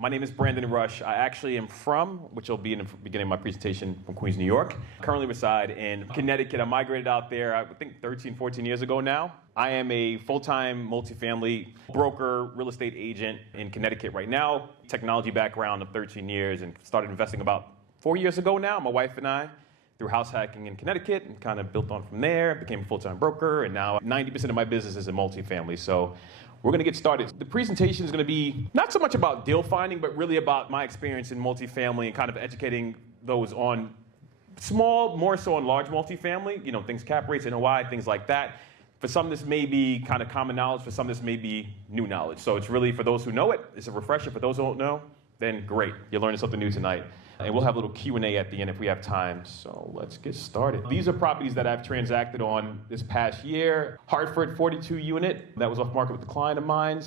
My name is Brandon Rush. I actually am from, which will be in the beginning of my presentation, from Queens, New York. Currently reside in Connecticut. I migrated out there, I think 13, 14 years ago now. I am a full-time multifamily broker, real estate agent in Connecticut right now. Technology background of 13 years and started investing about 4 years ago now, my wife and I, through house hacking in Connecticut, and kind of built on from there, became a full-time broker, and now 90% of my business is in multifamily. So we're gonna get started. The presentation is gonna be not so much about deal finding, but really about my experience in multifamily and kind of educating those on small, more so on large multifamily, you know, things, cap rates, NOI, things like that. For some, this may be kind of common knowledge. For some, this may be new knowledge. So it's really, for those who know it, it's a refresher. For those who don't know, then great. You're learning something new tonight. And we'll have a little Q&A at the end if we have time. So let's get started. These are properties that I've transacted on this past year. Hartford, 42 unit. That was off market with a client of mine.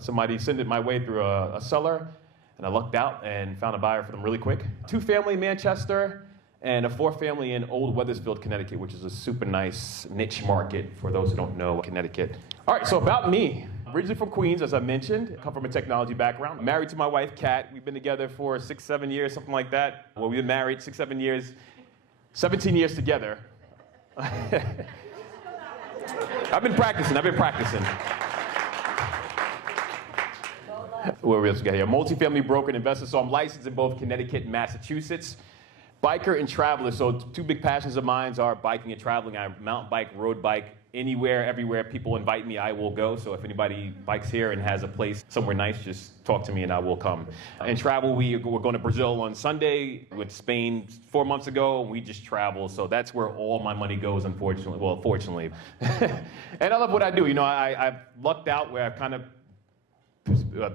Somebody sent it my way through a seller, and I lucked out and found a buyer for them really quick. 2-family Manchester, and a 4-family in Old Weathersfield, Connecticut, which is a super nice niche market for those who don't know Connecticut. All right, so about me. Originally from Queens, as I mentioned. I come from a technology background. Married to my wife, Kat. We've been together for 6, 7 years, something like that. Well, we've been married 6, 7 years, 17 years together. I've been practicing. Where else we got here? Multifamily broker and investor. So I'm licensed in both Connecticut and Massachusetts. Biker and traveler. So two big passions of mine are biking and traveling. I mountain bike, road bike. Anywhere, everywhere people invite me, I will go. So if anybody bikes here and has a place somewhere nice, just talk to me and I will come. And travel, we're going to Brazil on Sunday. We went to Spain 4 months ago, and we just travel. So that's where all my money goes, unfortunately. Well, fortunately. And I love what I do. You know, I've lucked out where I've kind of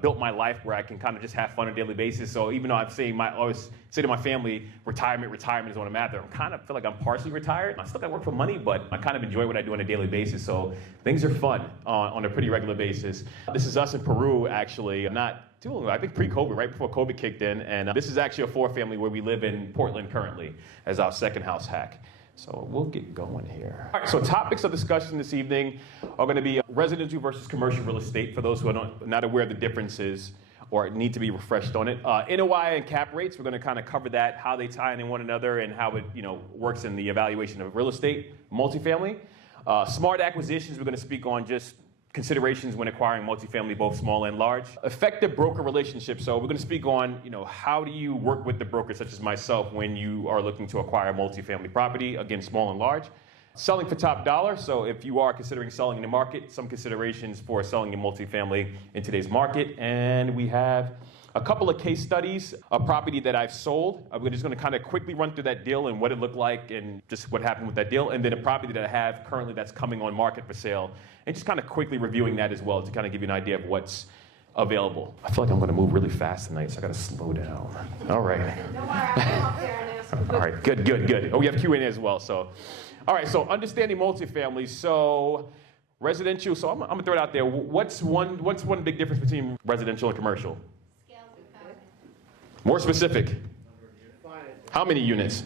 built my life where I can kind of just have fun on a daily basis. So even though I always say to my family, retirement is what I'm after, I kind of feel like I'm partially retired. I still got to work for money, but I kind of enjoy what I do on a daily basis. So things are fun on a pretty regular basis. This is us in Peru, actually. Not too long ago, I think pre-COVID, right before COVID kicked in. And this is actually a 4-family where we live in Portland currently as our second house hack. So we'll get going here. All right, so topics of discussion this evening are going to be residential versus commercial real estate, for those who are not aware of the differences or need to be refreshed on it. NOI and cap rates, we're going to kind of cover that, how they tie in one another and how it works in the evaluation of real estate, multifamily. Smart acquisitions, we're going to speak on just considerations when acquiring multifamily, both small and large. Effective broker relationships. So we're going to speak on, how do you work with the broker, such as myself, when you are looking to acquire multifamily property, again, small and large. Selling for top dollar. So if you are considering selling in the market, some considerations for selling in multifamily in today's market. And we have a couple of case studies, a property that I've sold. We're just going to kind of quickly run through that deal and what it looked like and just what happened with that deal. And then a property that I have currently that's coming on market for sale. And just kind of quickly reviewing that as well to kind of give you an idea of what's available. I feel like I'm going to move really fast tonight, so I got to slow down. All right. Don't worry, I'll come up there and ask. All right, good. Oh, we have Q&A as well. So, all right, so understanding multifamily. So residential, so I'm going to throw it out there. What's one big difference between residential and commercial? Scales and power. More specific. How many units?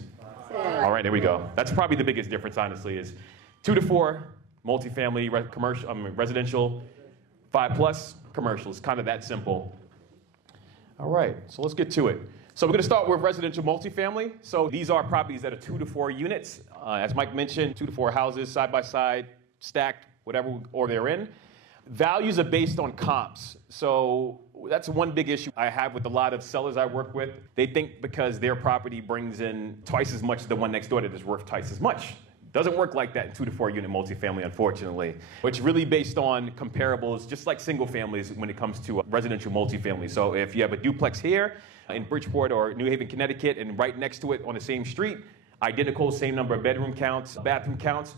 All right, there we go. That's probably the biggest difference, honestly, is 2 to 4 multifamily, residential, 5+ commercial. It's kind of that simple. All right, so let's get to it. So we're going to start with residential multifamily. So these are properties that are 2 to 4 units. As Mike mentioned, 2 to 4 houses, side by side, stacked, whatever order they're in. Values are based on comps. So that's one big issue I have with a lot of sellers I work with. They think because their property brings in twice as much as the one next door that is worth twice as much. Doesn't work like that in 2 to 4 unit multifamily, unfortunately. It's really based on comparables, just like single families when it comes to residential multifamily. So if you have a duplex here in Bridgeport or New Haven, Connecticut, and right next to it on the same street, identical, same number of bedroom counts, bathroom counts,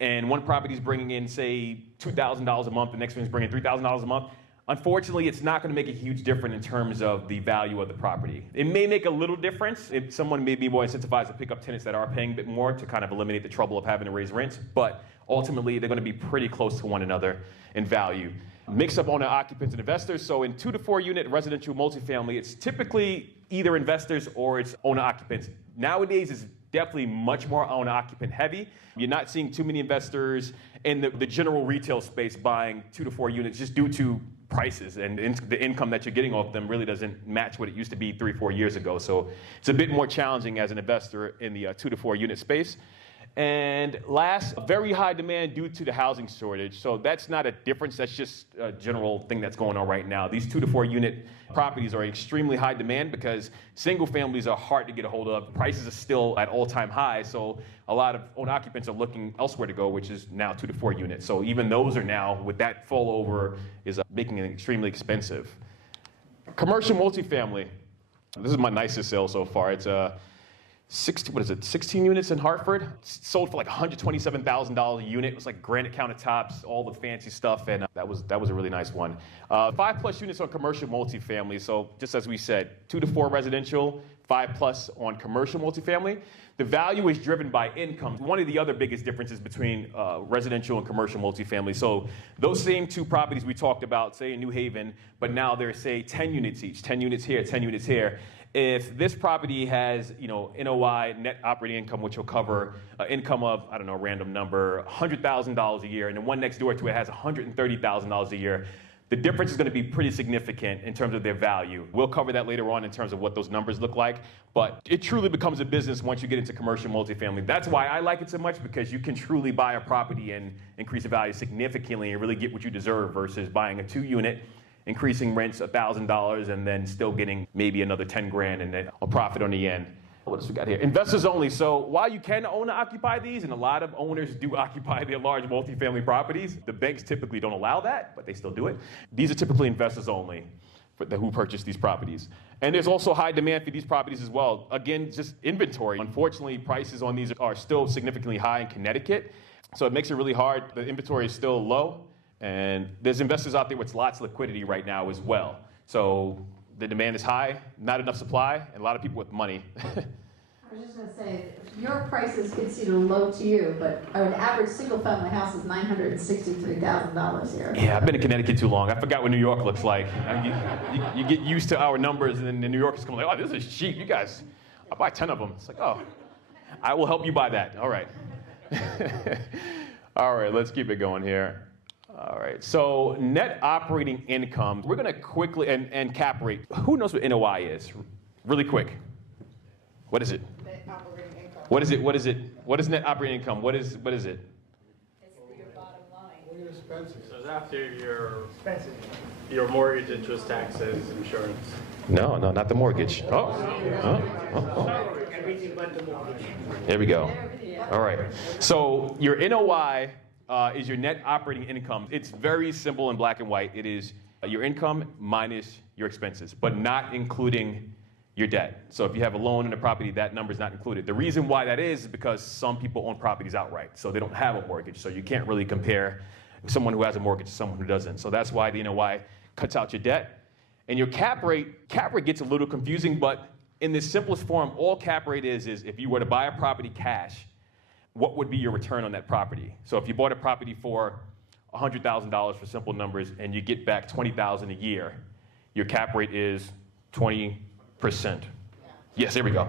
and one property is bringing in, say, $2,000 a month, the next one is bringing $3,000 a month, unfortunately, it's not going to make a huge difference in terms of the value of the property. It may make a little difference if someone may be more incentivized to pick up tenants that are paying a bit more to kind of eliminate the trouble of having to raise rents, but ultimately, they're going to be pretty close to one another in value. Mix up owner occupants and investors. So in 2 to 4 unit residential multifamily, it's typically either investors or it's owner occupants. Nowadays, it's definitely much more owner occupant heavy. You're not seeing too many investors in the general retail space buying 2 to 4 units just due to prices, and the income that you're getting off them really doesn't match what it used to be 3-4 years ago. So it's a bit more challenging as an investor in the 2 to 4 unit space. And last, very high demand due to the housing shortage. So that's not a difference, that's just a general thing that's going on right now. These 2 to 4 unit properties are extremely high demand because single families are hard to get a hold of. Prices are still at all-time highs, so a lot of owner occupants are looking elsewhere to go, which is now 2 to 4 units. So even those are now, with that fall over, is making it extremely expensive. Commercial multifamily. This is my nicest sale so far. It's 16 units in Hartford. Sold for like $127,000 a unit. It was like granite countertops, all the fancy stuff, and that was a really nice one. 5+ units on commercial multifamily. So just as we said, 2 to 4 residential, 5+ on commercial multifamily. The value is driven by income. One of the other biggest differences between residential and commercial multifamily. So those same 2 properties we talked about, say in New Haven, but now they're say 10 units each, 10 units here, 10 units here. If this property has, NOI, net operating income, which will cover income of, I don't know, a random number, $100,000 a year, and the one next door to it has $130,000 a year, the difference is going to be pretty significant in terms of their value. We'll cover that later on in terms of what those numbers look like, but it truly becomes a business once you get into commercial multifamily. That's why I like it so much, because you can truly buy a property and increase the value significantly and really get what you deserve versus buying a 2-unit, increasing rents $1,000 and then still getting maybe another 10 grand and then a profit on the end. What else we got here? Investors only. So while you can own and occupy these, and a lot of owners do occupy their large multifamily properties, the banks typically don't allow that, but they still do it. These are typically investors only who purchase these properties. And there's also high demand for these properties as well. Again, just inventory. Unfortunately, prices on these are still significantly high in Connecticut, so it makes it really hard. The inventory is still low. And there's investors out there with lots of liquidity right now as well. So the demand is high, not enough supply, and a lot of people with money. I was just going to say, your price is considered low to you, but an average single-family house is $963,000 here. Yeah, I've been in Connecticut too long. I forgot what New York looks like. You get used to our numbers, and then the New Yorkers come like, oh, this is cheap. You guys, I'll buy 10 of them. It's like, oh, I will help you buy that. All right. All right, let's keep it going here. All right, so net operating income, we're gonna quickly, and cap rate. Who knows what NOI is? Really quick. What is it? Net operating income. What is it? What is it? What is net operating income? What is it? It's for your bottom line. What are your expenses? So it's after your mortgage, interest, taxes, insurance. No, not the mortgage. Oh. Everything but the mortgage. There we go. All right, so your NOI is your net operating income. It's very simple and black and white. It is your income minus your expenses, but not including your debt. So if you have a loan in a property, that number is not included. The reason why that is because some people own properties outright, so they don't have a mortgage. So you can't really compare someone who has a mortgage to someone who doesn't. So that's why the NOI cuts out your debt. And your cap rate gets a little confusing, but in the simplest form, all cap rate is if you were to buy a property cash, what would be your return on that property? So if you bought a property for $100,000 for simple numbers and you get back $20,000 a year, your cap rate is 20%. Yes, there we go.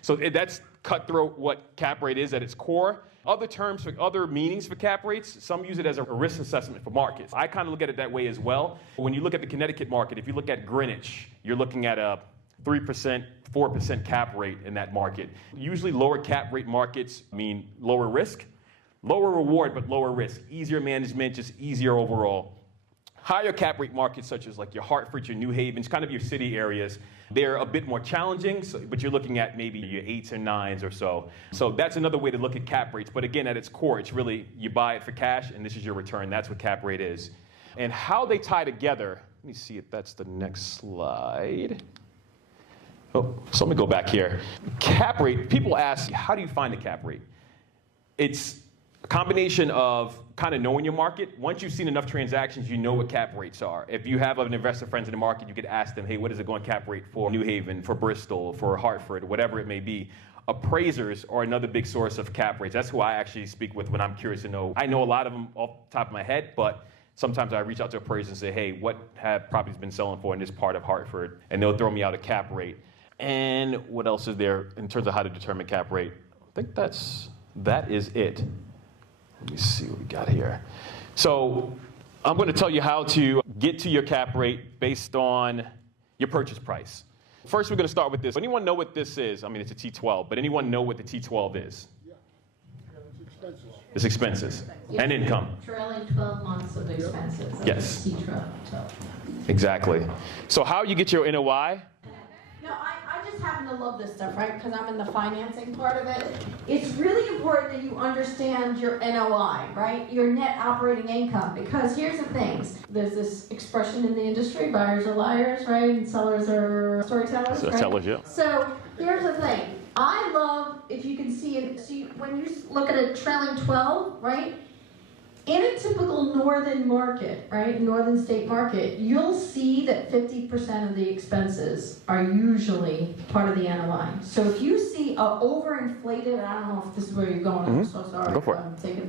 So that's cutthroat what cap rate is at its core. Other terms, for other meanings for cap rates, some use it as a risk assessment for markets. I kind of look at it that way as well. When you look at the Connecticut market, if you look at Greenwich, you're looking at a 3%, 4% cap rate in that market. Usually lower cap rate markets mean lower risk, lower reward, but lower risk. Easier management, just easier overall. Higher cap rate markets such as like your Hartford, your New Havens, kind of your city areas, they're a bit more challenging, but you're looking at maybe your 8s or 9s or so. So that's another way to look at cap rates. But again, at its core, it's really you buy it for cash and this is your return. That's what cap rate is. And how they tie together, let me see if that's the next slide. Oh, so let me go back here. Cap rate, people ask, how do you find the cap rate? It's a combination of kind of knowing your market. Once you've seen enough transactions, you know what cap rates are. If you have an investor friends in the market, you could ask them, hey, what is it going cap rate for New Haven, for Bristol, for Hartford, whatever it may be. Appraisers are another big source of cap rates. That's who I actually speak with when I'm curious to know. I know a lot of them off the top of my head, but sometimes I reach out to appraisers and say, hey, what have properties been selling for in this part of Hartford? And they'll throw me out a cap rate. And what else is there in terms of how to determine cap rate? I think that is it. Let me see what we got here. So I'm going to tell you how to get to your cap rate based on your purchase price. First, we're going to start with this. Anyone know what this is? I mean, it's a T12, but anyone know what the T12 is? Yeah, it's expenses. It's expenses and income. Trailing 12 months of expenses. Yes. T-12. Exactly. So how you get your NOI? No, I just happen to love this stuff, right? Because I'm in the financing part of it. It's really important that you understand your NOI, right? Your net operating income. Because here's the things. There's this expression in the industry, buyers are liars, right? And sellers are storytellers, right? Storytellers, yeah. So here's the thing. I love, if you can see it, when you look at a trailing 12, right? In a typical northern market, right, northern state market, you'll see that 50% of the expenses are usually part of the NOI. So if you see a overinflated, I don't know if this is where you're going, I'm so sorry. Go for it.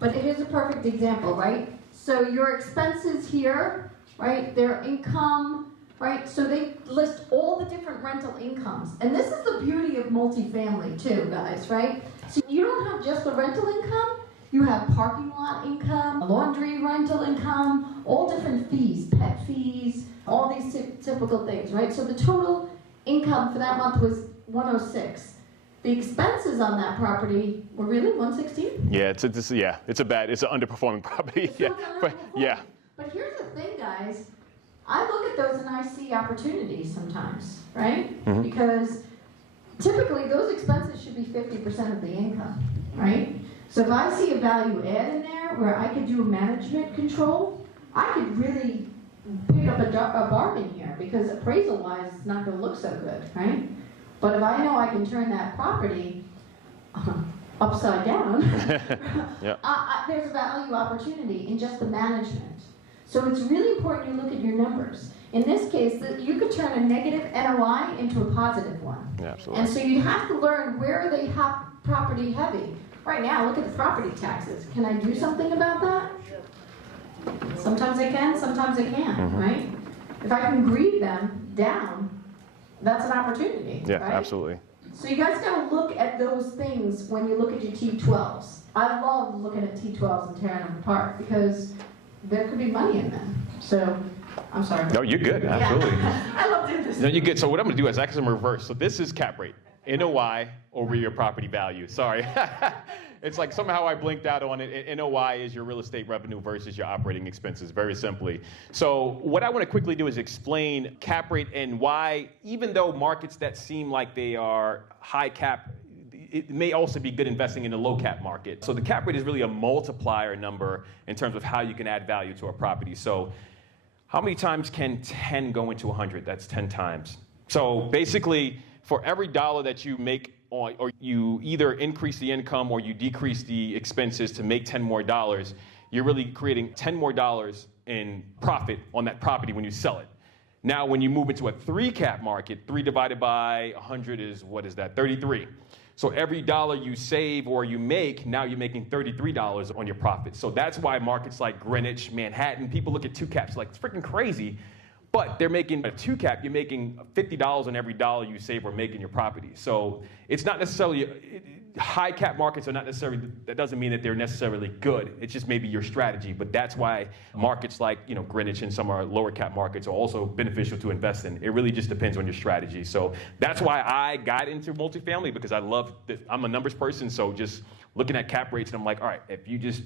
But here's a perfect example, right? So your expenses here, right, their income, right? So they list all the different rental incomes. And this is the beauty of multifamily too, guys, right? So you don't have just the rental income. You have parking lot income, laundry rental income, all different fees, pet fees, all these typical things, right? So the total income for that month was 106. The expenses on that property were really 116? Yeah, it's an underperforming property. It's still underperforming. Yeah. But here's the thing, guys. I look at those and I see opportunities sometimes, right? Mm-hmm. Because typically those expenses should be 50% of the income, right? So if I see a value add in there where I could do management control, I could really pick up a bargain here because appraisal-wise it's not going to look so good, right? But if I know I can turn that property upside down, Yeah. there's a value opportunity in just the management. So it's really important you look at your numbers. In this case, you could turn a negative NOI into a positive one. Yeah, absolutely. And so you have to learn where are they property heavy. Right now, look at the property taxes. Can I do something about that? Sometimes I can, sometimes I can't, right? If I can greed them down, that's an opportunity, Yeah, right? absolutely. So you guys gotta look at those things when you look at your T12s. I love looking at T12s and tearing them apart because there could be money in them. So, I'm sorry. No, you're good, absolutely. Yeah. I love doing this. No, you're good. So what I'm going to do is actually reverse. So this is cap rate, NOI over your property value. Sorry. It's like somehow I blinked out on it. NOI is your real estate revenue versus your operating expenses, very simply. So what I want to quickly do is explain cap rate and why, even though markets that seem like they are high cap, it may also be good investing in a low cap market. So the cap rate is really a multiplier number in terms of how you can add value to a property. So how many times can 10 go into 100? That's 10 times. So basically, for every dollar that you make, or you either increase the income or you decrease the expenses to make 10 more dollars, you're really creating 10 more dollars in profit on that property when you sell it. Now, when you move into a 3 cap market, 3 divided by 100 is, what is that, 33. So every dollar you save or you make, now you're making $33 on your profit. So that's why markets like Greenwich, Manhattan, people look at 2 caps like it's freaking crazy. But they're making a 2 cap, you're making $50 on every dollar you save or make in your property. So it's not necessarily, high cap markets are not necessarily, that doesn't mean that they're necessarily good. It's just maybe your strategy. But that's why markets like Greenwich and some of our lower cap markets are also beneficial to invest in. It really just depends on your strategy. So that's why I got into multifamily, because I'm a numbers person. So just looking at cap rates and I'm like, all right, if you just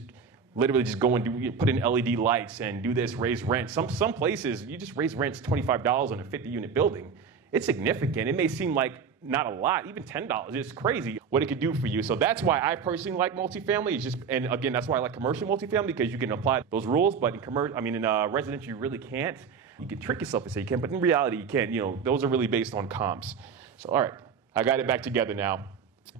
literally just go and put in LED lights and do this, raise rent. Some places, you just raise rents $25 on a 50-unit building. It's significant. It may seem like not a lot, even $10. It's crazy what it could do for you. So that's why I personally like multifamily. And again, that's why I like commercial multifamily, because you can apply those rules. But in residential, you really can't. You can trick yourself and say you can, but in reality, you can't. Those are really based on comps. So all right, I got it back together now.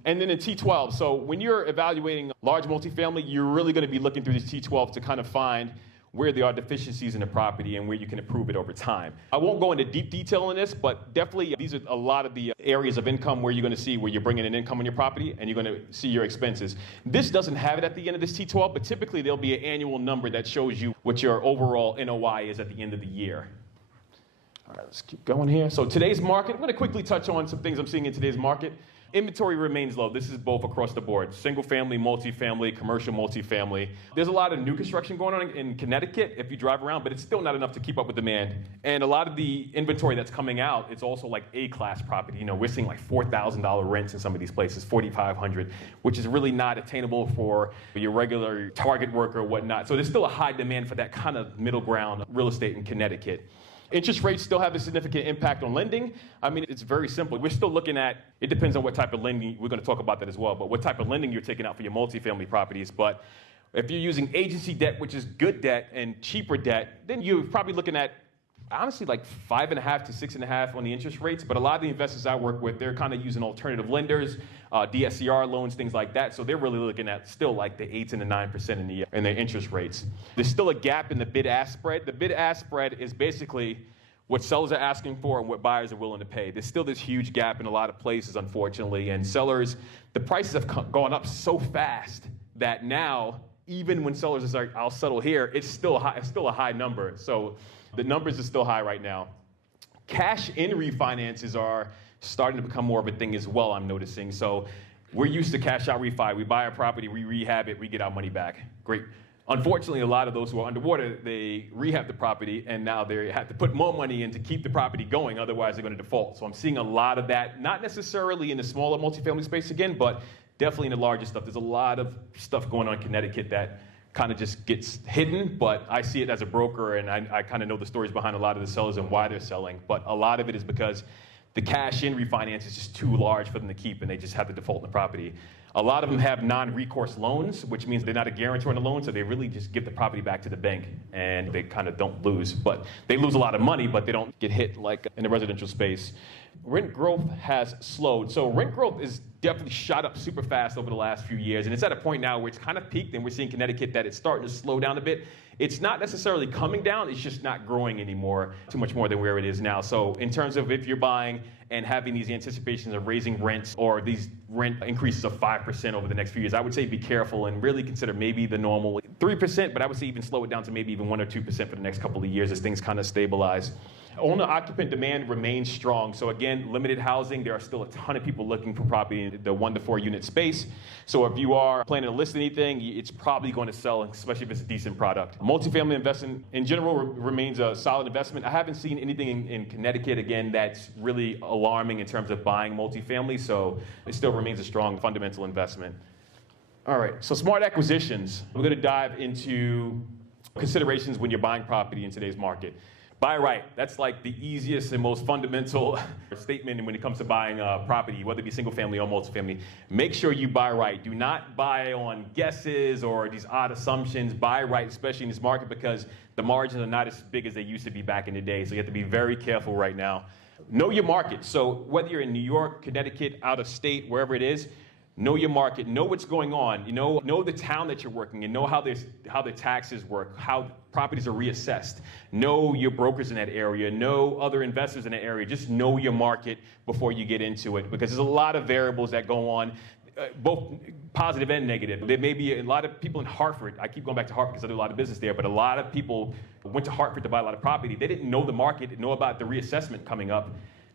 And then in T12, so when you're evaluating large multifamily, you're really going to be looking through these T12 to kind of find where there are deficiencies in the property and where you can improve it over time. I won't go into deep detail on this, but definitely these are a lot of the areas of income where you're going to see where you're bringing in income on your property and you're going to see your expenses. This doesn't have it at the end of this T12, but typically there'll be an annual number that shows you what your overall NOI is at the end of the year. All right, let's keep going here. So today's market, I'm going to quickly touch on some things I'm seeing in today's market. Inventory remains low. This is both across the board. Single family, multifamily, commercial multifamily. There's a lot of new construction going on in Connecticut if you drive around, but it's still not enough to keep up with demand. And a lot of the inventory that's coming out, it's also like A-class property. We're seeing like $4,000 rents in some of these places, $4,500, which is really not attainable for your regular target worker or whatnot. So there's still a high demand for that kind of middle ground real estate in Connecticut. Interest rates still have a significant impact on lending. It's very simple. We're still looking at, it depends on what type of lending, we're going to talk about that as well, but what type of lending you're taking out for your multifamily properties. But if you're using agency debt, which is good debt, and cheaper debt, then you're probably looking at, honestly, like 5.5 to 6.5 on the interest rates. But a lot of the investors I work with, they're kind of using alternative lenders, DSCR loans, things like that. So they're really looking at still like the 8 and the 9% in their interest rates. There's still a gap in the bid-ask spread. The bid-ask spread is basically what sellers are asking for and what buyers are willing to pay. There's still this huge gap in a lot of places, unfortunately. And sellers, the prices have gone up so fast that now, even when sellers are like, I'll settle here, it's still a high number. So the numbers are still high right now. Cash-in refinances are starting to become more of a thing as well, I'm noticing. So we're used to cash-out refi. We buy a property, we rehab it, we get our money back. Great. Unfortunately, a lot of those who are underwater, they rehab the property, and now they have to put more money in to keep the property going, otherwise they're going to default. So I'm seeing a lot of that, not necessarily in the smaller multifamily space again, but definitely in the larger stuff. There's a lot of stuff going on in Connecticut that kind of just gets hidden, but I see it as a broker, and I kind of know the stories behind a lot of the sellers and why they're selling. But a lot of it is because the cash-in refinance is just too large for them to keep, and they just have to default in the property. A lot of them have non-recourse loans, which means they're not a guarantor on the loan, so they really just give the property back to the bank, and they kind of don't lose. But they lose a lot of money, but they don't get hit like in the residential space. Rent growth has slowed. So rent growth is definitely shot up super fast over the last few years, and it's at a point now where it's kind of peaked, and we're seeing Connecticut that it's starting to slow down a bit. It's not necessarily coming down, it's just not growing anymore too much more than where it is now. So in terms of if you're buying and having these anticipations of raising rents or these rent increases of 5% over the next few years, I would say be careful and really consider maybe the normal 3%, but I would say even slow it down to maybe even 1 or 2% for the next couple of years as things kind of stabilize. Owner-occupant demand remains strong. So again, limited housing, there are still a ton of people looking for property in the 1 to 4 unit space. So if you are planning to list anything, it's probably going to sell, especially if it's a decent product. Multifamily investment in general remains a solid investment. I haven't seen anything in Connecticut, again, that's really alarming in terms of buying multifamily, so it still remains a strong fundamental investment. All right, so smart acquisitions. We're going to dive into considerations when you're buying property in today's market. Buy right. That's like the easiest and most fundamental statement when it comes to buying property, whether it be single family or multifamily. Make sure you buy right. Do not buy on guesses or these odd assumptions. Buy right, especially in this market, because the margins are not as big as they used to be back in the day. So you have to be very careful right now. Know your market. So whether you're in New York, Connecticut, out of state, wherever it is, know your market, know what's going on, know the town that you're working in, know how the taxes work, how properties are reassessed, know your brokers in that area, know other investors in that area. Just know your market before you get into it, because there's a lot of variables that go on, both positive and negative. There may be a lot of people in Hartford. I keep going back to Hartford because I do a lot of business there, but a lot of people went to Hartford to buy a lot of property. They didn't know the market, didn't know about the reassessment coming up.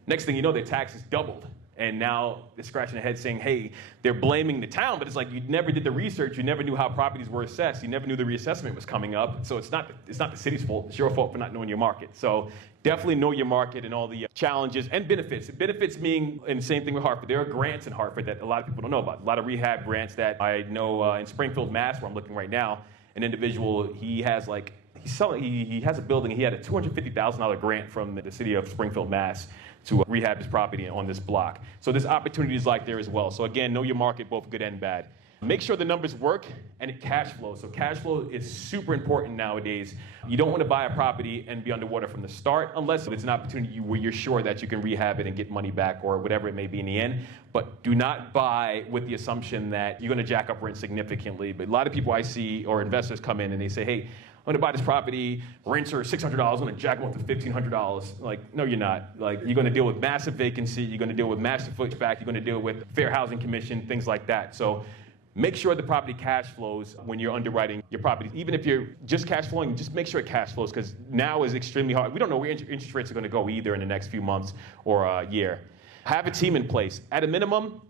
Next thing you know, their taxes doubled. And now they're scratching their head saying, hey, they're blaming the town, but it's like you never did the research, you never knew how properties were assessed, you never knew the reassessment was coming up. So it's not the city's fault, it's your fault for not knowing your market. So definitely know your market and all the challenges and benefits. Benefits meaning, and the same thing with Hartford, there are grants in Hartford that a lot of people don't know about. A lot of rehab grants that I know in Springfield, Mass, where I'm looking right now, an individual, he has a building, he had a $250,000 grant from the city of Springfield, Mass, to rehab his property on this block. So there's opportunities like there as well. So again, know your market, both good and bad. Make sure the numbers work and it cash flows. So cash flow is super important nowadays. You don't want to buy a property and be underwater from the start unless it's an opportunity where you're sure that you can rehab it and get money back or whatever it may be in the end. But do not buy with the assumption that you're going to jack up rent significantly. But a lot of people I see or investors come in and they say, hey, I'm going to buy this property, rents are $600, I'm going to jack them up to $1,500. Like, no, you're not. Like, you're going to deal with massive vacancy, you're going to deal with massive pushback, you're going to deal with Fair Housing Commission, things like that. So make sure the property cash flows when you're underwriting your property. Even if you're just cash flowing, just make sure it cash flows, because now is extremely hard. We don't know where interest rates are going to go either in the next few months or a year. Have a team in place. At a minimum,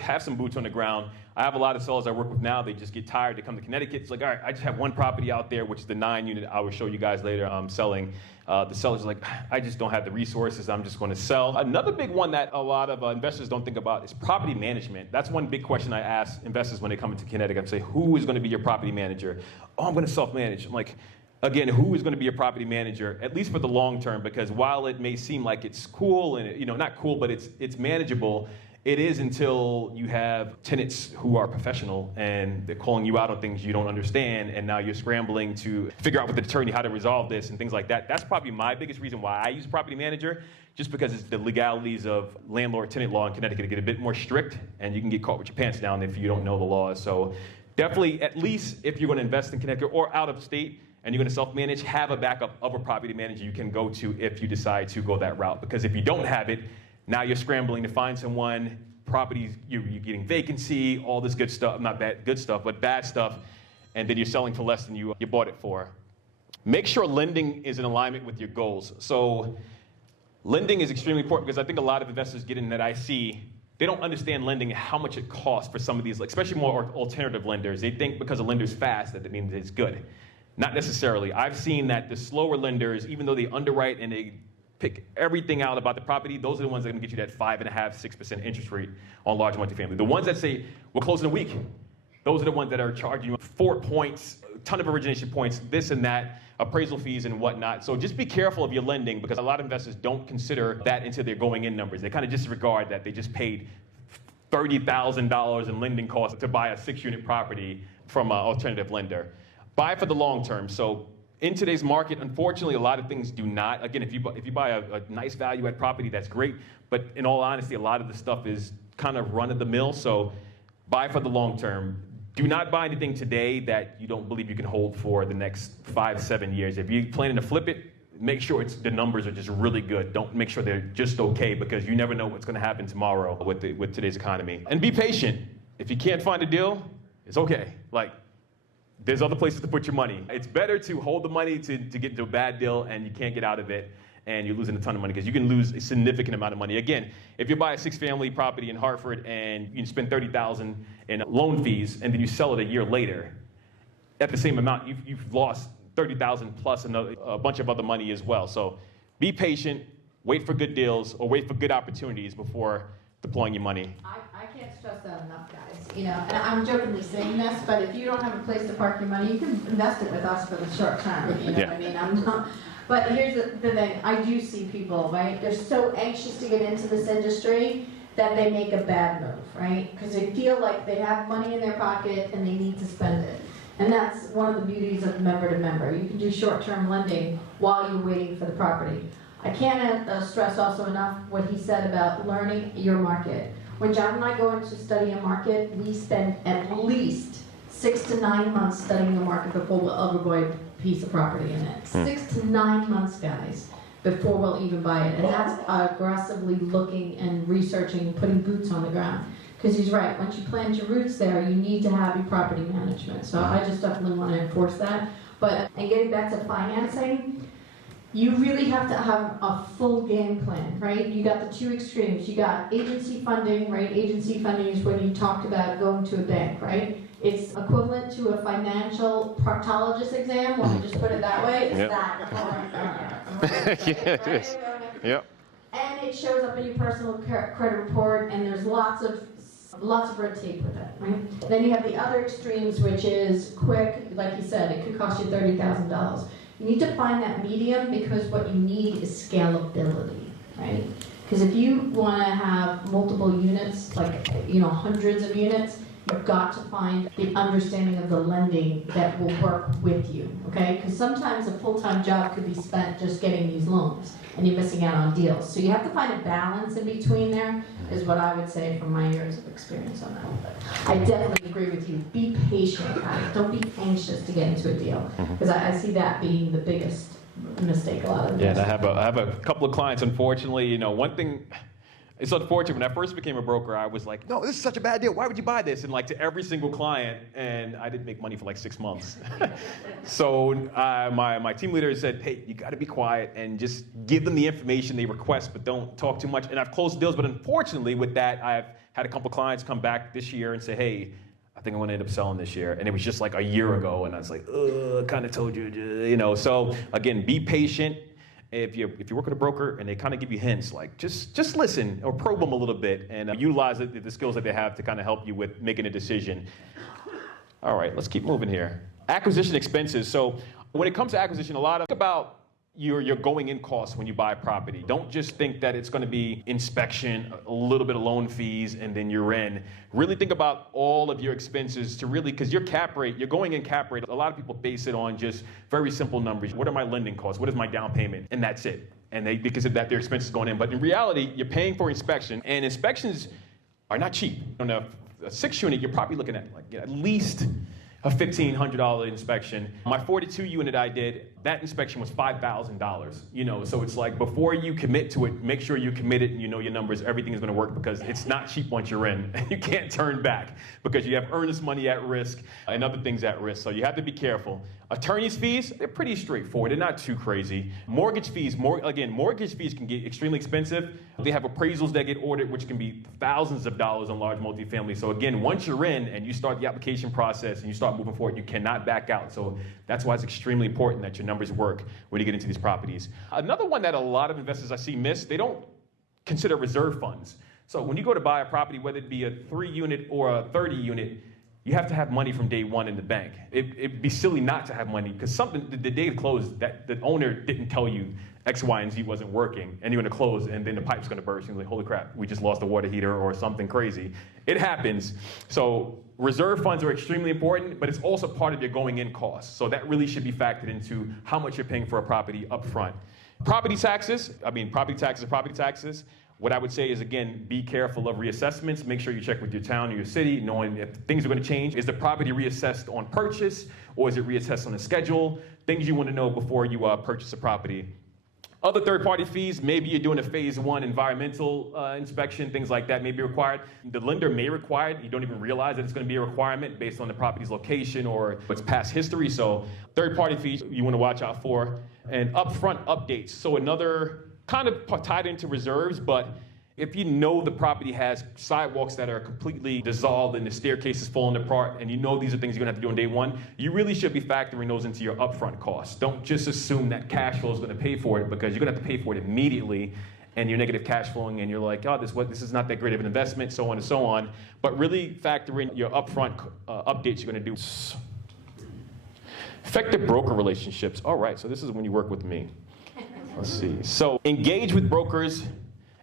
have some boots on the ground. I have a lot of sellers I work with now, they just get tired, they come to Connecticut. It's like, all right, I just have one property out there, which is the 9-unit I will show you guys later I'm selling. The sellers are like, I just don't have the resources, I'm just gonna sell. Another big one that a lot of investors don't think about is property management. That's one big question I ask investors when they come into Connecticut. I say, who is gonna be your property manager? Oh, I'm gonna self-manage. I'm like, again, who is gonna be your property manager, at least for the long term, because while it may seem like it's cool, and not cool, but it's manageable, it is until you have tenants who are professional and they're calling you out on things you don't understand, and now you're scrambling to figure out with the attorney how to resolve this and things like that. That's probably my biggest reason why I use a property manager, just because it's the legalities of landlord-tenant law in Connecticut get a bit more strict, and you can get caught with your pants down if you don't know the laws. So definitely, at least if you're going to invest in Connecticut or out of state, and you're going to self-manage, have a backup of a property manager you can go to if you decide to go that route. Because if you don't have it, now you're scrambling to find someone, properties, you're getting vacancy, all this good stuff, not bad, good stuff, but bad stuff, and then you're selling for less than you bought it for. Make sure lending is in alignment with your goals. So lending is extremely important, because I think a lot of investors get in that I see, they don't understand lending and how much it costs for some of these, like, especially more alternative lenders. They think because a lender's fast that it means it's good. Not necessarily. I've seen that the slower lenders, even though they underwrite and they pick everything out about the property, those are the ones that are going to get you that 5.5%, 6% interest rate on large multifamily. The ones that say, we'll close in a week, those are the ones that are charging you 4 points, a ton of origination points, this and that, appraisal fees and whatnot. So just be careful of your lending, because a lot of investors don't consider that into their going in numbers. They kind of disregard that they just paid $30,000 in lending costs to buy a 6-unit property from an alternative lender. Buy for the long term. So in today's market, unfortunately, a lot of things do not. Again, if you buy a nice value-add property, that's great. But in all honesty, a lot of the stuff is kind of run-of-the-mill. So buy for the long term. Do not buy anything today that you don't believe you can hold for the next 5-7 years. If you're planning to flip it, make sure the numbers are just really good. Don't make sure they're just okay, because you never know what's going to happen tomorrow with today's economy. And be patient. If you can't find a deal, it's okay. There's other places to put your money. It's better to hold the money to get into a bad deal and you can't get out of it and you're losing a ton of money, because you can lose a significant amount of money. Again, if you buy a 6-family property in Hartford and you spend $30,000 in loan fees and then you sell it a year later, at the same amount, you've lost $30,000 plus a bunch of other money as well. So be patient, wait for good deals or wait for good opportunities before deploying your money. I can't stress that enough, guys. And I'm jokingly saying this, but if you don't have a place to park your money, you can invest it with us for the short term. You know what I mean? I'm not. But here's the thing. I do see people, right? They're so anxious to get into this industry that they make a bad move, right? Because they feel like they have money in their pocket and they need to spend it. And that's one of the beauties of member to member. You can do short-term lending while you're waiting for the property. I can't stress also enough what he said about learning your market. When John and I go in to study a market, we spend at least 6 to 9 months studying the market before we'll ever buy a piece of property in it. 6 to 9 months, guys, before we'll even buy it. And that's aggressively looking and researching and putting boots on the ground. Because he's right, once you plant your roots there, you need to have your property management. So I just definitely want to enforce that. And getting back to financing, you really have to have a full game plan, right? You got the two extremes. You got agency funding, right? Agency funding is when you talked about going to a bank, right? It's equivalent to a financial proctologist exam. Let me just put it that way. It's that. Yeah, it is. Yep. And it shows up in your personal credit report, and there's lots of red tape with it, right? Then you have the other extremes, which is quick. Like you said, it could cost you $30,000. You need to find that medium, because what you need is scalability, right? Because if you want to have multiple units, hundreds of units, you've got to find the understanding of the lending that will work with you, okay? Because sometimes a full-time job could be spent just getting these loans, and you're missing out on deals. So you have to find a balance in between there, is what I would say from my years of experience on that. But I definitely agree with you. Be patient, guys. Don't be anxious to get into a deal, because I see that being the biggest mistake a lot of Yeah, and I have a couple of clients, unfortunately. One thing It's unfortunate. When I first became a broker, I was like, no, this is such a bad deal. Why would you buy this? And like to every single client, and I didn't make money for like 6 months. So my team leader said, hey, you got to be quiet and just give them the information they request, but don't talk too much. And I've closed deals, but unfortunately with that, I've had a couple clients come back this year and say, hey, I think I'm going to end up selling this year. And it was just like a year ago, and I was like, kind of told you, you know. So again, be patient. If you work with a broker and they kind of give you hints, like just listen or probe them a little bit and utilize the skills that they have to kind of help you with making a decision. All right, let's keep moving here. Acquisition expenses. So when it comes to acquisition, think about your going in costs when you buy a property. Don't just think that it's going to be inspection, a little bit of loan fees, and then you're in. Really think about all of your expenses to really, because your cap rate, your going in cap rate, a lot of people base it on just very simple numbers. What are my lending costs? What is my down payment? And that's it. And because of that, their expenses going in. But in reality, you're paying for inspection, and inspections are not cheap. On a 6-unit, you're probably looking at like at least a $1,500 inspection. My 42 unit I did, that inspection was $5,000. You know, so it's like before you commit to it, make sure you commit it and you know your numbers. Everything is going to work because it's not cheap once you're in. You can't turn back because you have earnest money at risk and other things at risk. So you have to be careful. Attorney's fees, they're pretty straightforward. They're not too crazy. Mortgage fees, mortgage fees can get extremely expensive. They have appraisals that get ordered, which can be thousands of dollars on large multifamily. So again, once you're in and you start the application process and you start moving forward, you cannot back out. So that's why it's extremely important that your numbers work when you get into these properties. Another one that a lot of investors I see miss, they don't consider reserve funds. So when you go to buy a property, whether it be a 3-unit or a 30-unit, you have to have money from day one in the bank. It'd be silly not to have money because the day it closed, that the owner didn't tell you X, Y, and Z wasn't working, and you're gonna close, and then the pipe's gonna burst, and you're like, holy crap, we just lost a water heater or something crazy. It happens. So reserve funds are extremely important, but it's also part of your going in costs. So that really should be factored into how much you're paying for a property up front. Property taxes are property taxes. What I would say is, again, be careful of reassessments. Make sure you check with your town or your city, knowing if things are going to change. Is the property reassessed on purchase, or is it reassessed on a schedule? Things you want to know before you purchase a property. Other third-party fees, maybe you're doing a phase 1 environmental inspection, things like that may be required. The lender may require it. You don't even realize that it's going to be a requirement based on the property's location or its past history. So third-party fees you want to watch out for. And upfront updates. So another kind of tied into reserves, but if you know the property has sidewalks that are completely dissolved and the staircase is falling apart, and you know these are things you're gonna have to do on day one, you really should be factoring those into your upfront costs. Don't just assume that cash flow is gonna pay for it, because you're gonna have to pay for it immediately, and you're negative cash flowing, and you're like, oh, this is not that great of an investment, so on and so on. But really factor in your upfront updates you're gonna do. Effective broker relationships. All right, so this is when you work with me. Let's see. So engage with brokers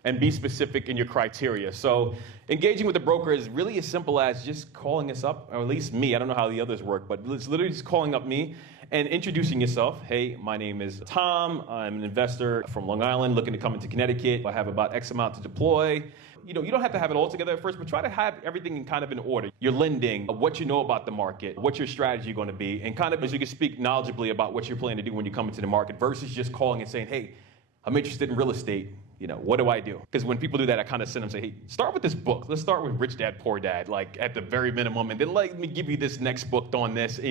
and be specific in your criteria. So engaging with the broker is really as simple as just calling us up, or at least me. I don't know how the others work, but it's literally just calling up me and introducing yourself. Hey, my name is Tom. I'm an investor from Long Island looking to come into Connecticut. I have about X amount to deploy. You don't have to have it all together at first, but try to have everything in kind of in order. Your lending, what you know about the market, what's your strategy going to be, and kind of as you can speak knowledgeably about what you're planning to do when you come into the market versus just calling and saying, hey, I'm interested in real estate. What do I do? Because when people do that, I kind of send them say, hey, start with this book. Let's start with Rich Dad, Poor Dad, like at the very minimum, and then let me give you this next book on this,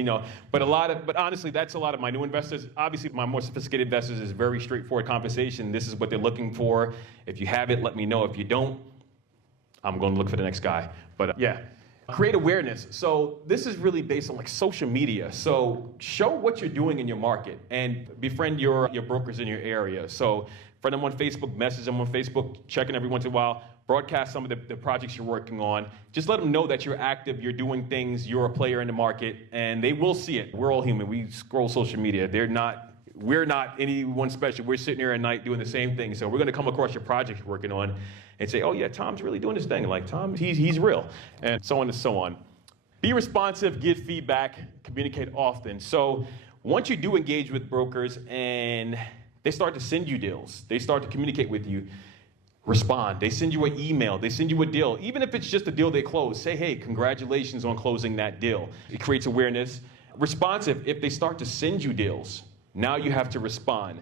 But honestly, that's a lot of my new investors. Obviously, my more sophisticated investors is very straightforward conversation. This is what they're looking for. If you have it, let me know. If you don't, I'm going to look for the next guy. But yeah. Create awareness. So this is really based on like social media. So show what you're doing in your market and befriend your brokers in your area. So friend them on Facebook, message them on Facebook, check in every once in a while, broadcast some of the projects you're working on. Just let them know that you're active, you're doing things, you're a player in the market, and they will see it. We're all human. We scroll social media. We're not anyone special. We're sitting here at night doing the same thing. So we're going to come across your project you're working on and say, oh yeah, Tom's really doing this thing. Like Tom, he's real, and so on and so on. Be responsive, give feedback, communicate often. So once you do engage with brokers and they start to send you deals, they start to communicate with you, respond. They send you an email, they send you a deal. Even if it's just a deal they close, say, hey, congratulations on closing that deal. It creates awareness. Responsive, if they start to send you deals, now you have to respond.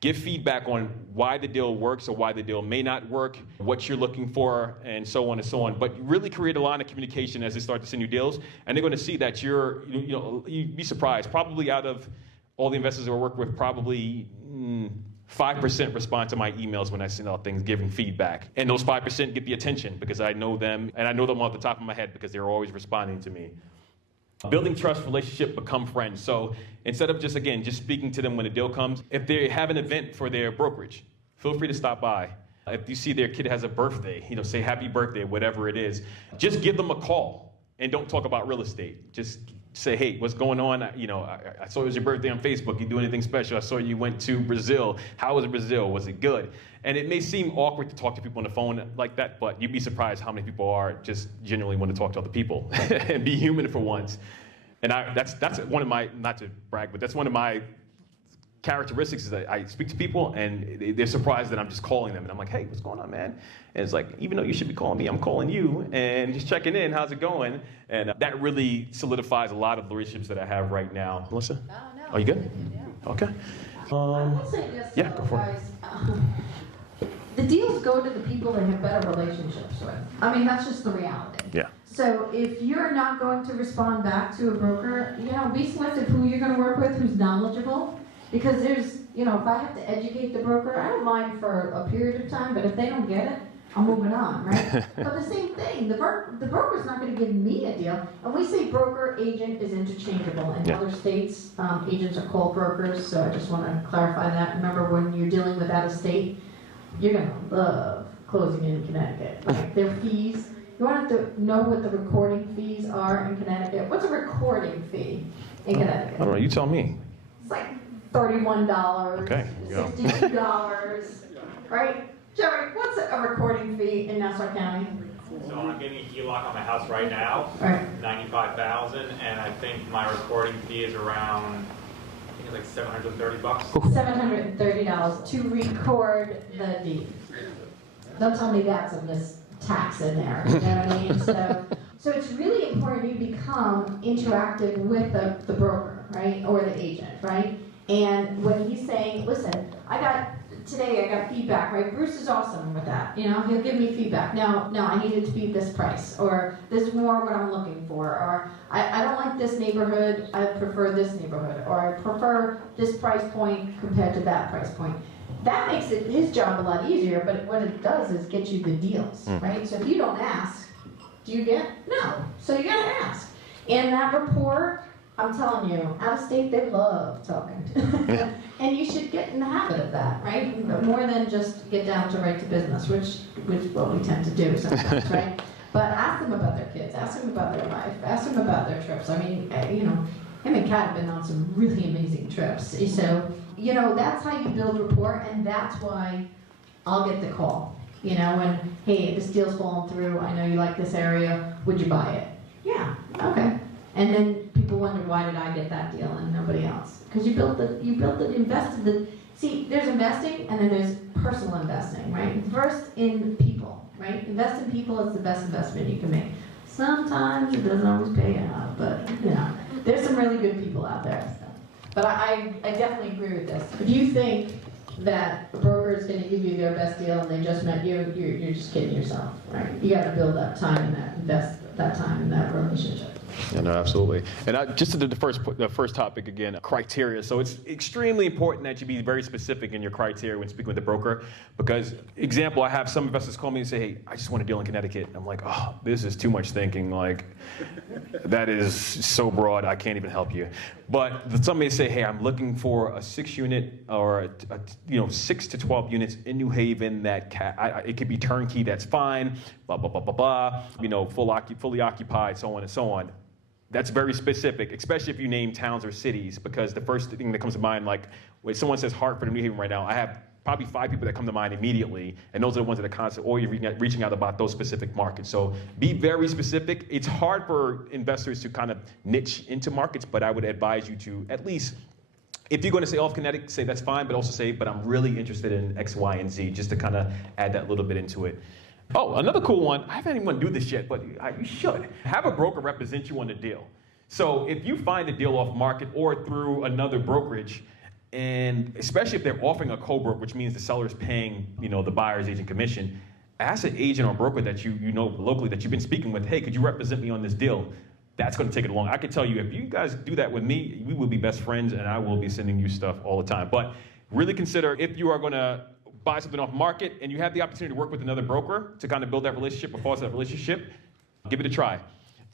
Give feedback on why the deal works or why the deal may not work, what you're looking for, and so on and so on. But really create a line of communication as they start to send you deals, and they're going to see that you'd be surprised. Probably out of all the investors that I work with, probably 5% respond to my emails when I send out things giving feedback. And those 5% get the attention because I know them, and I know them off the top of my head because they're always responding to me. Building trust, relationship, become friends. So instead of just speaking to them when a deal comes, if they have an event for their brokerage, feel free to stop by. If you see their kid has a birthday, say happy birthday, whatever it is, just give them a call and don't talk about real estate. Just say, hey, what's going on? I saw it was your birthday on Facebook. You do anything special? I saw you went to Brazil. How was Brazil? Was it good? And it may seem awkward to talk to people on the phone like that, but you'd be surprised how many people are just genuinely want to talk to other people and be human for once. And that's one of my, not to brag, but that's one of my characteristics is that I speak to people and they're surprised that I'm just calling them. And I'm like, hey, what's going on, man? And it's like, even though you should be calling me, I'm calling you and just checking in. How's it going? And that really solidifies a lot of the relationships that I have right now. Melissa? No. Are you good? Yeah. Okay. I will say this, yeah, go for it. guys. The deals go to the people that have better relationships with. I mean, that's just the reality. Yeah. So if you're not going to respond back to a broker, be selective who you're going to work with, who's knowledgeable. Because there's, if I have to educate the broker, I don't mind for a period of time, but if they don't get it, I'm moving on, right? But the same thing, the broker's not going to give me a deal. And we say broker agent is interchangeable. In other states, agents are called brokers, so I just want to clarify that. Remember, when you're dealing with out of state, you're going to love closing in Connecticut. Right? Their fees, you want to know what the recording fees are in Connecticut. What's a recording fee in Connecticut? I don't know, you tell me. It's like $31, Okay, $62, right? Jerry, what's a recording fee in Nassau County? So I'm getting a HELOC on my house right now, Right. $95,000, and I think my recording fee is around, I think it's like $730. $730 to record the deed. Don't tell me that's a tax in there. You know what I mean? So it's really important you become interactive with the broker, right, or the agent, right? And when he's saying, listen, today I got feedback, right? Bruce is awesome with that. He'll give me feedback. No, I needed to beat this price, or this is more what I'm looking for, or I don't like this neighborhood, I prefer this neighborhood, or I prefer this price point compared to that price point. That makes his job a lot easier, but what it does is get you the deals, right? So if you don't ask, do you get? No. So you gotta ask. And that rapport, I'm telling you, out of state, they love talking. And you should get in the habit of that, right? More than just get down to right to business, which is what we tend to do sometimes, right? But ask them about their kids, ask them about their life, ask them about their trips. I mean, him and Kat have been on some really amazing trips. So, that's how you build rapport, and that's why I'll get the call. When, hey, this deal's falling through, I know you like this area, would you buy it? Yeah, okay. And then people wonder, why did I get that deal and nobody else? Because see, there's investing and then there's personal investing, right? First in people, right? Invest in people is the best investment you can make. Sometimes it doesn't always pay out, but there's some really good people out there. So. But I definitely agree with this. If you think that a broker is going to give you their best deal and they just met you, you're just kidding yourself, right? You got to build that time and invest that time in that relationship. Yeah, no, absolutely. And just to the first topic again, criteria. So it's extremely important that you be very specific in your criteria when speaking with the broker. Because, example, I have some investors call me and say, hey, I just want to deal in Connecticut. I'm like, oh, this is too much thinking. Like, that is so broad, I can't even help you. But some may say, hey, I'm looking for a 6-unit or 6 to 12 units in New Haven that it could be turnkey, that's fine, blah, blah, blah, blah, blah, fully occupied, so on and so on. That's very specific, especially if you name towns or cities, because the first thing that comes to mind, like when someone says Hartford or New Haven right now, I have probably 5 people that come to mind immediately, and those are the ones that are constantly, or you're reaching out about those specific markets. So be very specific. It's hard for investors to kind of niche into markets, but I would advise you to at least, if you're going to say off Connecticut, say that's fine, but also say, but I'm really interested in X, Y, and Z, just to kind of add that little bit into it. Oh, another cool one, I haven't anyone do this yet, but you should. Have a broker represent you on the deal. So if you find a deal off market or through another brokerage, And especially if they're offering a co-broke, which means the seller's paying, the buyer's agent commission, ask an agent or broker that you know locally that you've been speaking with, hey, could you represent me on this deal? That's going to take it along. I can tell you, if you guys do that with me, we will be best friends, and I will be sending you stuff all the time. But really consider, if you are going to buy something off market and you have the opportunity to work with another broker to kind of build that relationship or foster that relationship, give it a try.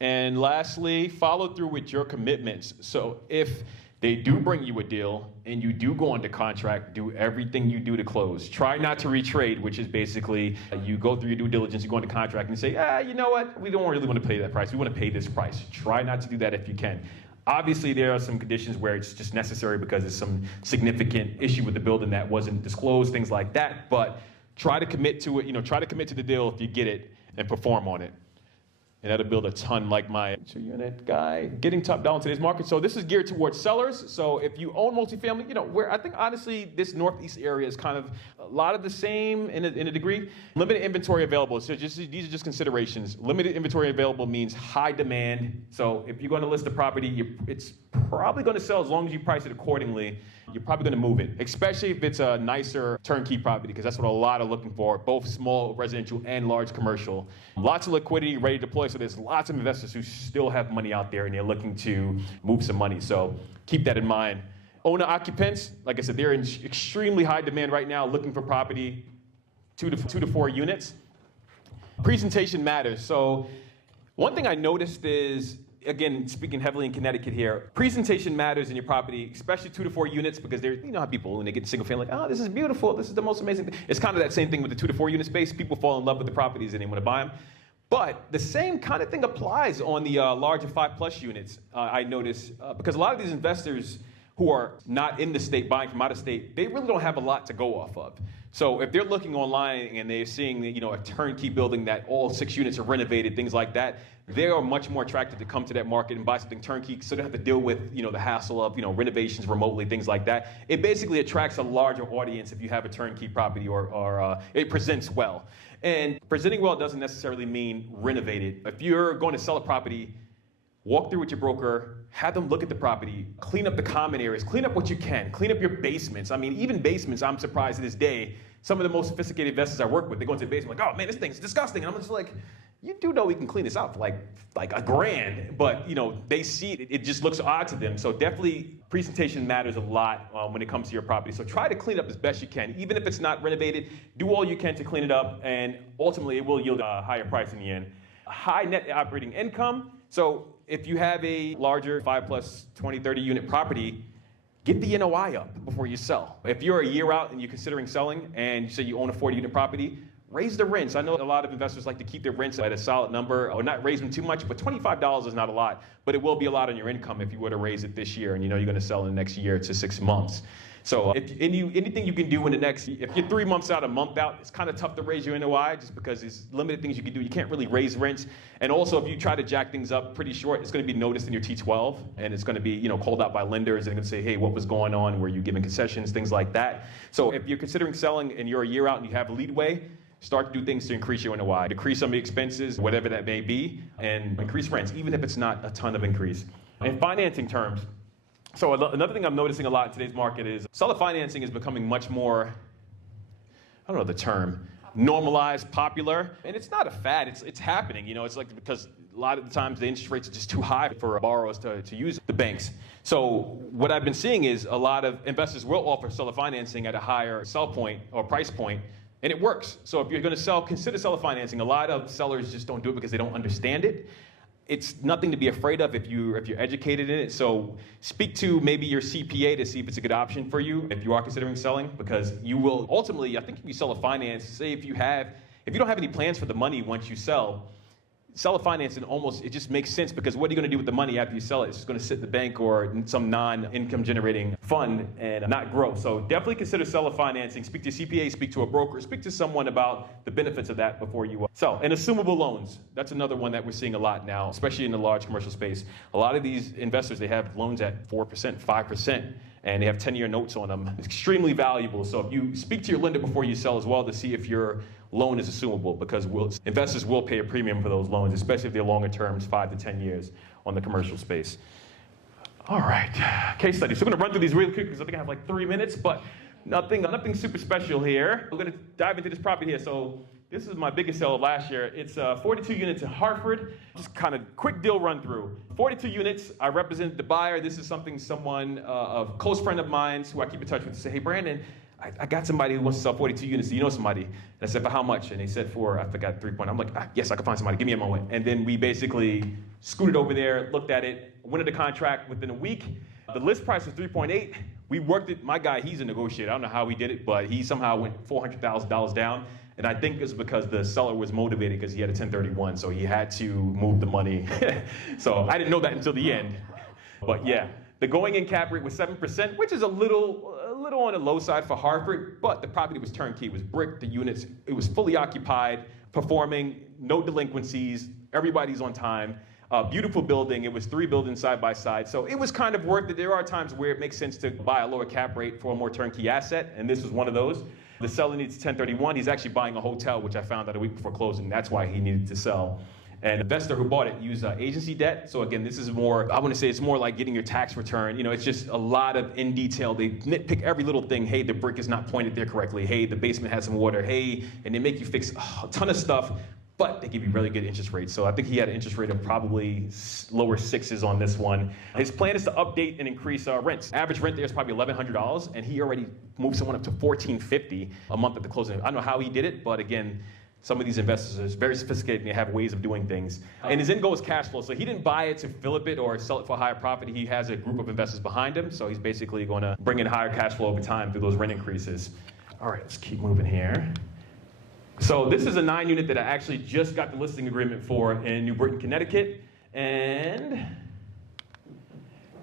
And lastly, follow through with your commitments. So if they do bring you a deal and you do go under contract, do everything you do to close. Try not to retrade, which is basically you go through your due diligence, you go into contract and you say, you know what, we don't really want to pay that price. We want to pay this price. Try not to do that if you can. Obviously, there are some conditions where it's just necessary because there's some significant issue with the building that wasn't disclosed, things like that. But try to commit to it. Try to commit to the deal if you get it and perform on it. And that'll build a ton like my 2-unit guy. Getting top dollar in today's market. So this is geared towards sellers. So if you own multifamily, where I think honestly this northeast area is kind of a lot of the same in a degree. Limited inventory available. So these are just considerations. Limited inventory available means high demand. So if you're going to list a property, it's probably going to sell as long as you price it accordingly. You're probably going to move it, especially if it's a nicer turnkey property, because that's what a lot are looking for, both small residential and large commercial. Lots of liquidity, ready to deploy, so there's lots of investors who still have money out there and they're looking to move some money, so keep that in mind. Owner occupants, like I said, they're in extremely high demand right now, looking for property, 2 to 4 units. Presentation matters. So one thing I noticed is, again, speaking heavily in Connecticut here, presentation matters in your property, especially 2 to 4 units, because you know how people, when they get single family, like, oh, this is beautiful, this is the most amazing thing. It's kind of that same thing with the 2 to 4 unit space. People fall in love with the properties and they want to buy them. But the same kind of thing applies on the larger 5+ units, I notice, because a lot of these investors who are not in the state, buying from out of state, they really don't have a lot to go off of. So if they're looking online and they're seeing a turnkey building that all 6 units are renovated, things like that, they are much more attracted to come to that market and buy something turnkey, so they don't have to deal with the hassle of renovations remotely, things like that. It basically attracts a larger audience if you have a turnkey property or it presents well. And presenting well doesn't necessarily mean renovated. If you're going to sell a property, walk through with your broker, have them look at the property, clean up the common areas, clean up what you can, clean up your basements. I mean, even basements, I'm surprised to this day, some of the most sophisticated investors I work with, they go into the basement like, oh man, this thing's disgusting. And I'm just like, you do know we can clean this up for like $1,000, but they see it, it just looks odd to them. So definitely presentation matters a lot when it comes to your property. So try to clean it up as best you can. Even if it's not renovated, do all you can to clean it up, and ultimately it will yield a higher price in the end. High net operating income. So if you have a larger 5+, 20, 30 unit property, get the NOI up before you sell. If you're a year out and you're considering selling and you say you own a 40 unit property, raise the rents. I know a lot of investors like to keep their rents at a solid number or not raise them too much, but $25 is not a lot, but it will be a lot on your income if you were to raise it this year and you're going to sell in the next year to 6 months. So if anything you can do in the next, if you're 3 months out, a month out, it's kind of tough to raise your NOI just because there's limited things you can do. You can't really raise rents. And also if you try to jack things up pretty short, it's going to be noticed in your T12 and it's going to be called out by lenders and they're going to say, hey, what was going on? Were you giving concessions? Things like that. So if you're considering selling and you're a year out and you have leadway, start to do things to increase your NOI, decrease some of the expenses, whatever that may be, and increase rents, even if it's not a ton of increase. In financing terms, so another thing I'm noticing a lot in today's market is seller financing is becoming much more, I don't know the term, normalized, popular, and it's not a fad, it's happening, it's like because a lot of the times the interest rates are just too high for borrowers to use the banks. So what I've been seeing is a lot of investors will offer seller financing at a higher sell point or price point, and it works. So if you're going to sell, consider seller financing. A lot of sellers just don't do it because they don't understand it. It's nothing to be afraid of if you're educated in it. So speak to maybe your CPA to see if it's a good option for you if you are considering selling, because you will ultimately, I think if you sell a finance, say if you don't have any plans for the money once you sell a finance, and it just makes sense, because what are you going to do with the money after you sell it? It's just going to sit in the bank or some non-income generating fund and not grow. So definitely consider seller financing. Speak to your CPA, speak to a broker, speak to someone about the benefits of that before you sell. And assumable loans. That's another one that we're seeing a lot now, especially in the large commercial space. A lot of these investors, they have loans at 4%, 5%. And they have 10-year notes on them. It's extremely valuable. So if you speak to your lender before you sell as well to see if your loan is assumable, because investors will pay a premium for those loans, especially if they're longer terms, 5 to 10 years on the commercial space. All right, case study. So we're gonna run through these really quick because I think I have like 3 minutes, but nothing super special here. We're gonna dive into this property here. So this is my biggest sale of last year. It's 42 units in Hartford. Just kind of quick deal run through. 42 units, I represent the buyer. This is someone, a close friend of mine who I keep in touch with, to say, hey, Brandon, I got somebody who wants to sell 42 units. Do you know somebody? And I said, for how much? And they said for, I forgot, 3 point. I'm like, yes, I can find somebody. Give me a moment. And then we basically scooted over there, looked at it, went into contract within a week. The list price was 3.8. We worked it. My guy, he's a negotiator. I don't know how he did it, but he somehow went $400,000 down. And I think it's because the seller was motivated because he had a 1031, so he had to move the money. So I didn't know that until the end. But yeah, the going-in cap rate was 7%, which is a little on the low side for Hartford, but the property was turnkey. It was brick, the units, it was fully occupied, performing, no delinquencies, everybody's on time. Beautiful building. It was 3 buildings side by side. So it was kind of worth it. There are times where it makes sense to buy a lower cap rate for a more turnkey asset, and this was one of those. The seller needs 1031. He's actually buying a hotel, which I found out a week before closing. That's why he needed to sell. And the investor who bought it used agency debt. So again, this is more, I want to say it's more like getting your tax return. You know, it's just a lot of in detail. They nitpick every little thing. Hey, the brick is not pointed there correctly. Hey, the basement has some water. Hey, and they make you fix a ton of stuff, but they give you really good interest rates. So I think he had an interest rate of probably lower 6s on this one. His plan is to update and increase rents. Average rent there is probably $1,100, and he already moved someone up to $1,450 a month at the closing. I don't know how he did it, but again, some of these investors are very sophisticated and they have ways of doing things. And his end goal is cash flow. So he didn't buy it to flip it or sell it for a higher profit. He has a group of investors behind him. So he's basically going to bring in higher cash flow over time through those rent increases. All right, let's keep moving here. So this is a 9-unit that I actually just got the listing agreement for in New Britain, Connecticut. And here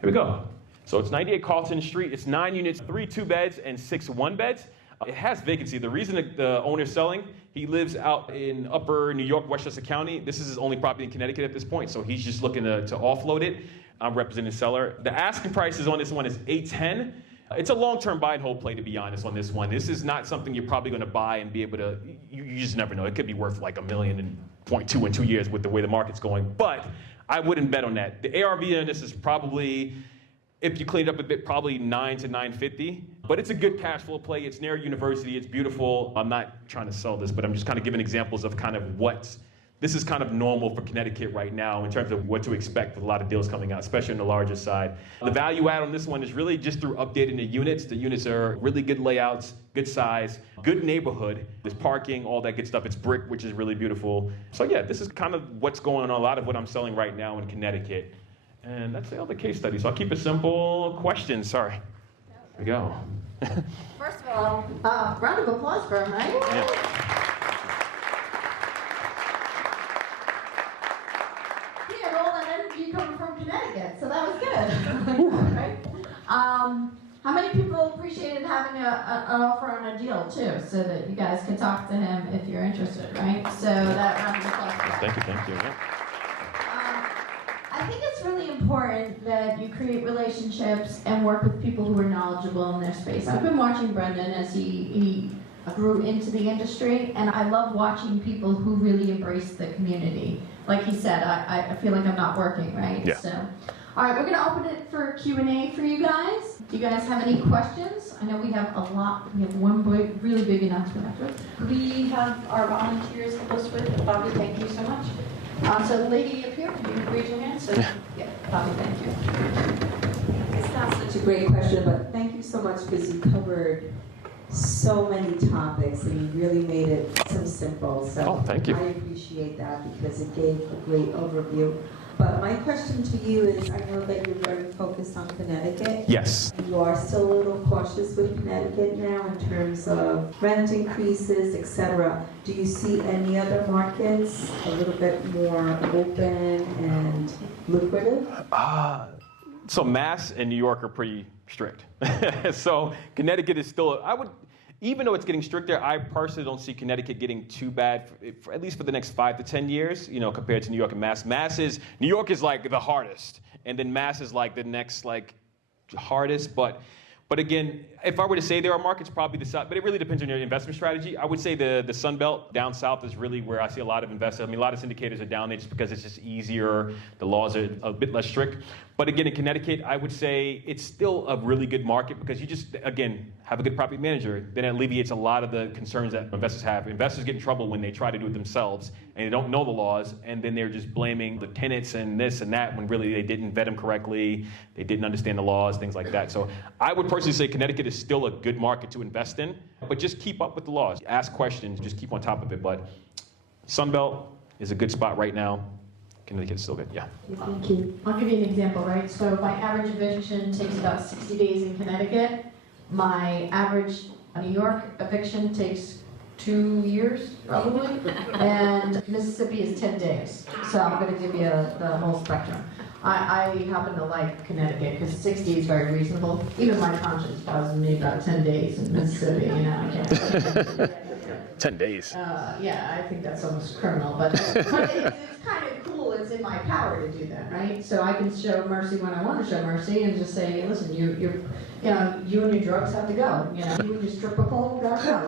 we go. So it's 98 Carlton Street. It's 9 units, 3 2-beds and 6 1-beds. It has vacancy. The reason that the owner's selling, he lives out in upper New York, Westchester County. This is his only property in Connecticut at this point, so he's just looking to offload it. I'm representing the seller. The asking prices on this one is $810. It's a long-term buy and hold play, to be honest, on this one. This is not something you're probably going to buy and be able to, you just never know. It could be worth like $1.2 million in 2 years with the way the market's going, but I wouldn't bet on that. The ARV on this is probably, if you clean it up a bit, probably $9 to $950. But it's a good cash flow play. It's near a university. It's beautiful. I'm not trying to sell this, but I'm just kind of giving examples of kind of this is kind of normal for Connecticut right now in terms of what to expect with a lot of deals coming out, especially on the larger side. The value add on this one is really just through updating the units. The units are really good layouts, good size, good neighborhood. There's parking, all that good stuff. It's brick, which is really beautiful. So yeah, this is kind of what's going on, a lot of what I'm selling right now in Connecticut. And that's the other case study. So I'll keep it simple. Questions, sorry. Here we go. First of all, round of applause for him, right? Yeah. He had all that energy coming from Connecticut, so that was good. Right? How many people appreciated having an offer on a deal too, so that you guys could talk to him if you're interested, right? So that round of applause for that. Thank you. Yeah. I think it's really important that you create relationships and work with people who are knowledgeable in their space. I've been watching Brendan as he grew into the industry, and I love watching people who really embrace the community. Like he said, I feel like I'm not working, right? Yeah. So, all right, we're going to open it for Q&A for you guys. Do you guys have any questions? I know we have a lot. We have one really big announcement after. We have our volunteers help us with. Bobby, thank you so much. So the lady up here, can you raise your hand? So, yeah, Bobby, thank you. It's not such a great question, but thank you so much because you covered so many topics and you really made it so simple. So thank you. I appreciate that because it gave a great overview. But my question to you is, I know that you're very focused on Connecticut. Yes. You are still a little cautious with Connecticut now in terms of rent increases, etc. Do you see any other markets a little bit more open and lucrative? So Mass and New York are pretty strict. So Connecticut is still, even though it's getting stricter, I personally don't see Connecticut getting too bad, at least for the next 5 to 10 years, compared to New York and Mass. New York is like the hardest, and then Mass is like the next hardest, but But again, if I were to say there are markets, probably the South, but it really depends on your investment strategy. I would say the Sun Belt down south is really where I see a lot of investors. I mean, a lot of syndicators are down there just because it's just easier. The laws are a bit less strict. But again, in Connecticut, I would say it's still a really good market because you just, again, have a good property manager. Then it alleviates a lot of the concerns that investors have. Investors get in trouble when they try to do it themselves and they don't know the laws, and then they're just blaming the tenants and this and that when really they didn't vet them correctly, they didn't understand the laws, things like that. So I would personally say Connecticut is still a good market to invest in, but just keep up with the laws. Ask questions, just keep on top of it. But Sunbelt is a good spot right now. Connecticut's still good, yeah. Thank you. I'll give you an example, right? So my average eviction takes about 60 days in Connecticut. My average New York eviction takes 2 years, probably. And Mississippi is 10 days. So I'm going to give you the whole spectrum. I happen to like Connecticut because 60 is very reasonable. Even my conscience tells me about 10 days in Mississippi, you know. I can't. 10 days. Yeah, I think that's almost criminal, but it's kind of cool. It's in my power to do that, right? So I can show mercy when I want to show mercy, and just say, listen, you and your drugs have to go. You know, you would just strip a pole, go.